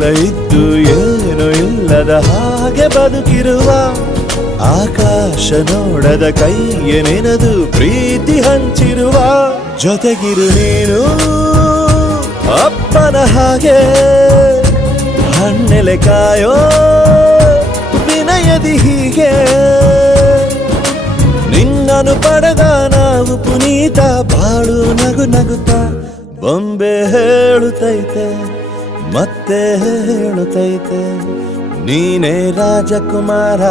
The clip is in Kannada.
ಎಲ್ಲ ಇದ್ದು ಏನು ಇಲ್ಲದ ಹಾಗೆ ಬದುಕಿರುವ ಆಕಾಶ ನೋಡದ ಕೈಯೇ ನೆನೆದು ಪ್ರೀತಿ ಹಂಚಿರುವ ಜೊತೆಗಿರು ನೀನು ಅಪ್ಪನ ಹಾಗೆ ಹಣ್ಣೆಲೆ ಕಾಯೋ ವಿನಯದಿ ಹೀಗೆ ನಿನ್ನನು ಪಡೆದ ನಾವು ಪುನೀತ ಬಾಳು ನಗು ನಗುತ್ತಾ ಬೊಂಬೆ ಹೇಳುತ್ತೈತೆ ಮತ್ತೆ ಹೇಳುತ್ತೈತೆ ನೀನೇ ರಾಜಕುಮಾರ.